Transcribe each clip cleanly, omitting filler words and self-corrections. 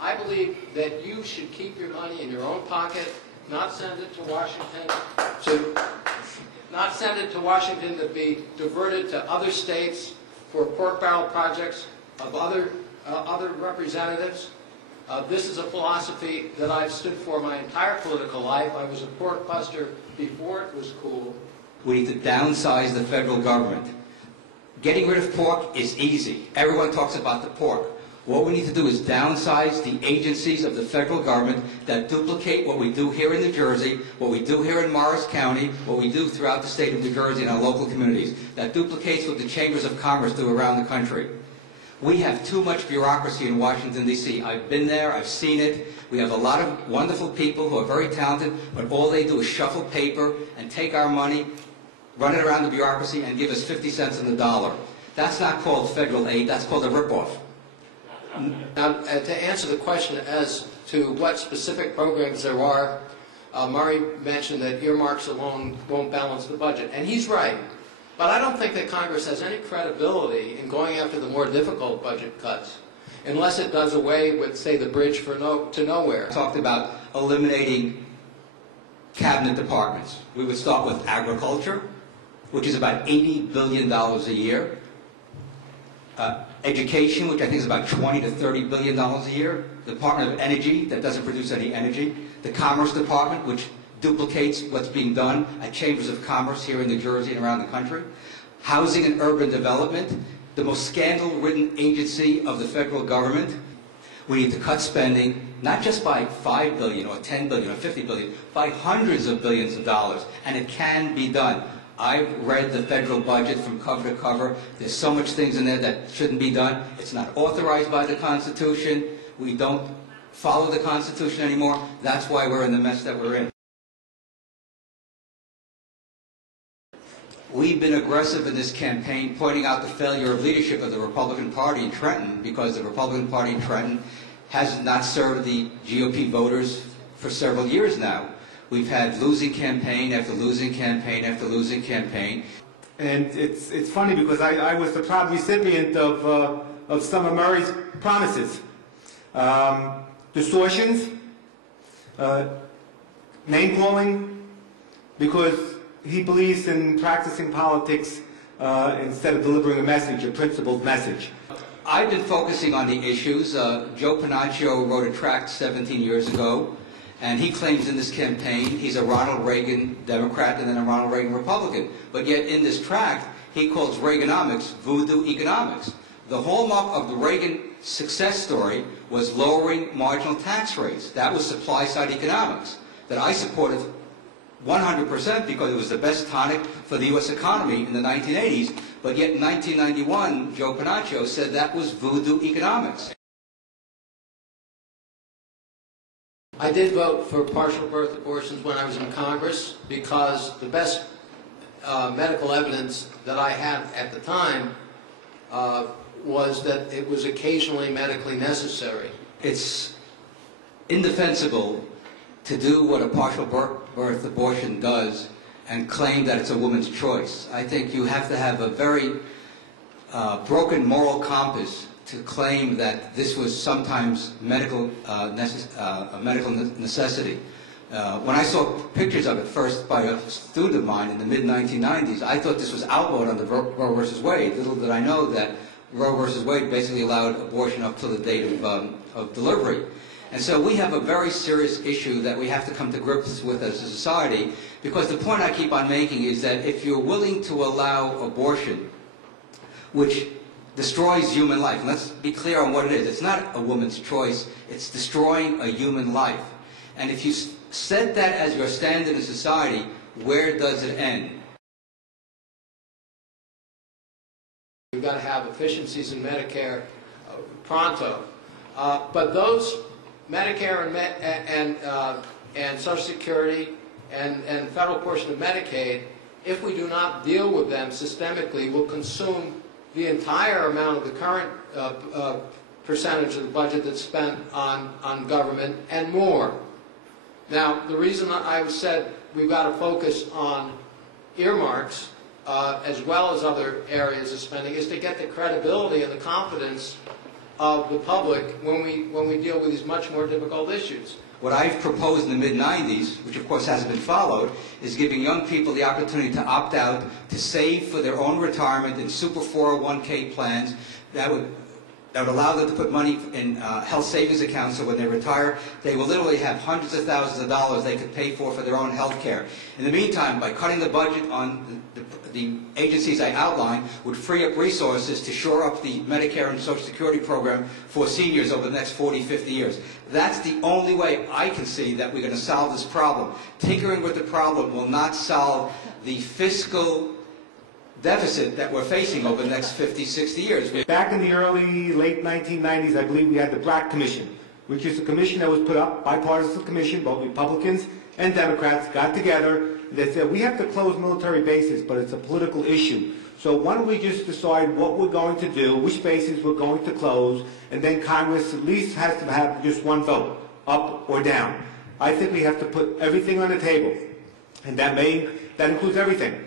I believe that you should keep your money in your own pocket, not send it to Washington to be diverted to other states for pork barrel projects of other representatives. This is a philosophy that I've stood for my entire political life. I was a pork buster before it was cool. We need to downsize the federal government. Getting rid of pork is easy. Everyone talks about the pork. What we need to do is downsize the agencies of the federal government that duplicate what we do here in New Jersey, what we do here in Morris County, what we do throughout the state of New Jersey and our local communities, that duplicates what the chambers of commerce do around the country. We have too much bureaucracy in Washington, D.C. I've been there, I've seen it. We have a lot of wonderful people who are very talented, but all they do is shuffle paper and take our money, run it around the bureaucracy, and give us 50 cents on the dollar. That's not called federal aid, that's called a ripoff. Now, to answer the question as to what specific programs there are, Murray mentioned that earmarks alone won't balance the budget, and he's right. But I don't think that Congress has any credibility in going after the more difficult budget cuts, unless it does away with, say, the bridge to nowhere. Talked about eliminating cabinet departments. We would start with agriculture, which is about $80 billion a year. Education, which I think is about $20 to $30 billion a year. The Department of Energy, that doesn't produce any energy. The Commerce Department, which duplicates what's being done at chambers of commerce here in New Jersey and around the country. Housing and Urban Development, the most scandal-ridden agency of the federal government. We need to cut spending, not just by $5 billion or $10 billion or $50 billion, by hundreds of billions of dollars, and it can be done. I've read the federal budget from cover to cover. There's so much things in there that shouldn't be done. It's not authorized by the Constitution. We don't follow the Constitution anymore. That's why we're in the mess that we're in. We've been aggressive in this campaign, pointing out the failure of leadership of the Republican Party in Trenton, because the Republican Party in Trenton has not served the GOP voters for several years now. We've had losing campaign after losing campaign after losing campaign. And it's funny because I was the proud recipient of some of Murray's promises. Distortions, name-calling, because he believes in practicing politics instead of delivering a message, a principled message. I've been focusing on the issues. Joe Pennacchio wrote a tract 17 years ago, and he claims in this campaign he's a Ronald Reagan Democrat and then a Ronald Reagan Republican. But yet in this tract, he calls Reaganomics voodoo economics. The hallmark of the Reagan success story was lowering marginal tax rates. That was supply-side economics that I supported 100% because it was the best tonic for the U.S. economy in the 1980s. But yet in 1991, Joe Pennacchio said that was voodoo economics. I did vote for partial birth abortions when I was in Congress because the best medical evidence that I had at the time was that it was occasionally medically necessary. It's indefensible to do what a partial birth abortion does and claim that it's a woman's choice. I think you have to have a very broken moral compass to claim that this was sometimes a medical necessity. When I saw pictures of it first by a student of mine in the mid-1990s, I thought this was outlawed under Roe versus Wade. Little did I know that Roe versus Wade basically allowed abortion up to the date of delivery. And so we have a very serious issue that we have to come to grips with as a society, because the point I keep on making is that if you're willing to allow abortion, which destroys human life, and let's be clear on what it is. It's not a woman's choice. It's destroying a human life. And if you set that as your standard in society, where does it end? We've got to have efficiencies in Medicare pronto. But those Medicare and Social Security and the federal portion of Medicaid, if we do not deal with them systemically, will consume the entire amount of the current percentage of the budget that's spent on government and more. Now, the reason I said we've got to focus on earmarks as well as other areas of spending is to get the credibility and the confidence of the public when we deal with these much more difficult issues. What I've proposed in the mid-90s, which of course hasn't been followed, is giving young people the opportunity to opt out, to save for their own retirement in super 401k plans that would allow them to put money in health savings accounts, so when they retire, they will literally have hundreds of thousands of dollars they could pay for their own health care. In the meantime, by cutting the budget on the agencies I outlined, would free up resources to shore up the Medicare and Social Security program for seniors over the next 40, 50 years. That's the only way I can see that we're going to solve this problem. Tinkering with the problem will not solve the fiscal deficit that we're facing over the next 50, 60 years. Back in the late 1990s, I believe we had the Black Commission, which is a commission that was put up, bipartisan commission, both Republicans and Democrats got together. They said, we have to close military bases, but it's a political issue. So why don't we just decide what we're going to do, which bases we're going to close, and then Congress at least has to have just one vote, up or down. I think we have to put everything on the table, and that includes everything.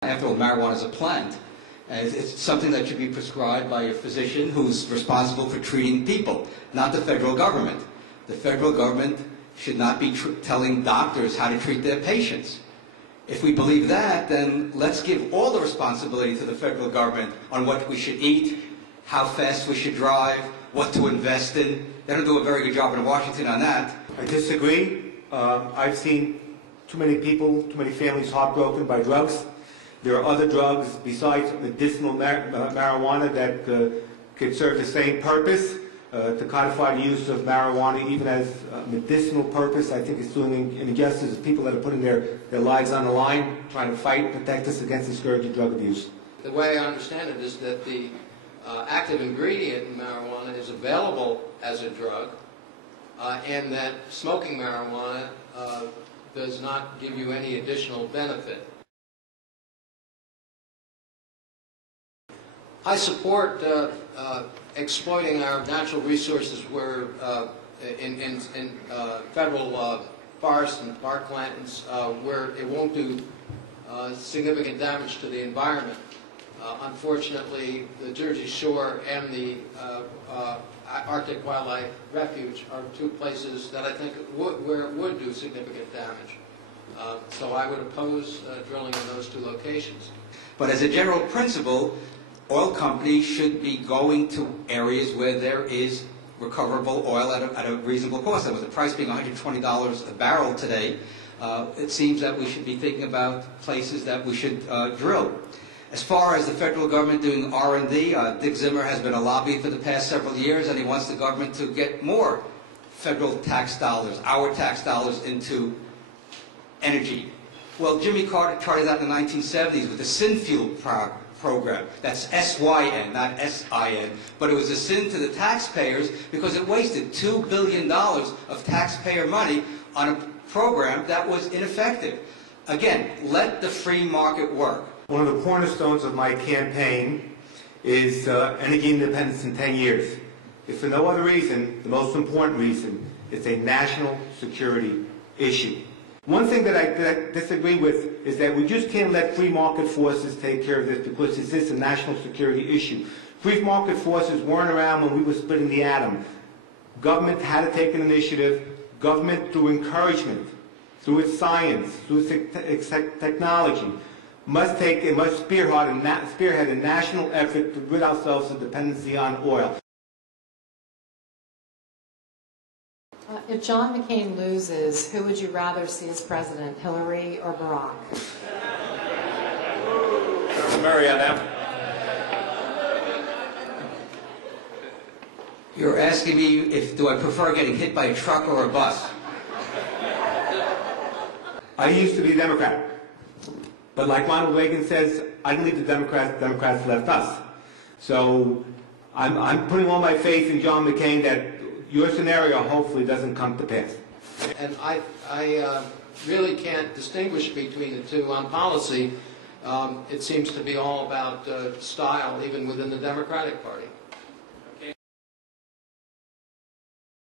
After all, marijuana is a plant. And it's something that should be prescribed by a physician who's responsible for treating people, not the federal government. The federal government should not be telling doctors how to treat their patients. If we believe that, then let's give all the responsibility to the federal government on what we should eat, how fast we should drive, what to invest in. They don't do a very good job in Washington on that. I disagree. I've seen too many people, too many families heartbroken by drugs. There are other drugs besides medicinal marijuana that could serve the same purpose. To codify the use of marijuana even as a medicinal purpose, I think it's doing an injustice to people that are putting their lives on the line, trying to fight and protect us against the scourge of drug abuse. The way I understand it is that the active ingredient in marijuana is available as a drug, and that smoking marijuana does not give you any additional benefit. I support exploiting our natural resources where in federal forests and park lands where it won't do significant damage to the environment. Unfortunately, the Jersey Shore and the Arctic Wildlife Refuge are two places that I think where it would do significant damage. So I would oppose drilling in those two locations. But as a general principle, oil companies should be going to areas where there is recoverable oil at a reasonable cost. And with the price being $120 a barrel today, it seems that we should be thinking about places that we should drill. As far as the federal government doing R&D, Dick Zimmer has been a lobby for the past several years, and he wants the government to get more federal tax dollars, our tax dollars, into energy. Well, Jimmy Carter tried that in the 1970s with the Synfuel program. That's S-Y-N, not S-I-N. But it was a sin to the taxpayers because it wasted $2 billion of taxpayer money on a program that was ineffective. Again, let the free market work. One of the cornerstones of my campaign is energy independence in 10 years. If for no other reason, the most important reason, it's a national security issue. One thing that I disagree with is that we just can't let free market forces take care of this because this is a national security issue. Free market forces weren't around when we were splitting the atom. Government had to take an initiative. Government, through encouragement, through its science, through its technology, must spearhead a national effort to rid ourselves of dependency on oil. If John McCain loses, who would you rather see as president, Hillary or Barack? Murray on that. You're asking me do I prefer getting hit by a truck or a bus? I used to be a Democrat. But like Ronald Reagan says, I didn't leave the Democrats left us. So I'm putting all my faith in John McCain that your scenario hopefully doesn't come to pass. And I really can't distinguish between the two on policy. It seems to be all about style, even within the Democratic Party.